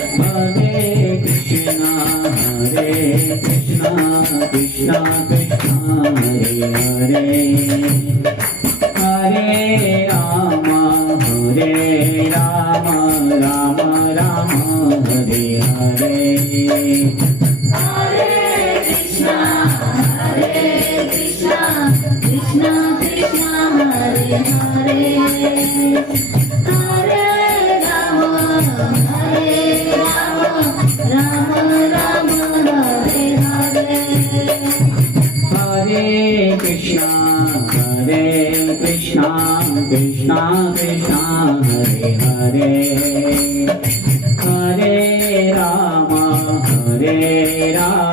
Hare Krishna, Krishna Krishna, Hare Hare, Hare Rama, Rama Rama, Hare Hare. Hare Krishna, Krishna Krishna, Hare Hare, Hare Rama, Rama Rama, Hare Hare. Hare Krishna, Krishna Krishna, Hare Hare, Hare Rama, Rama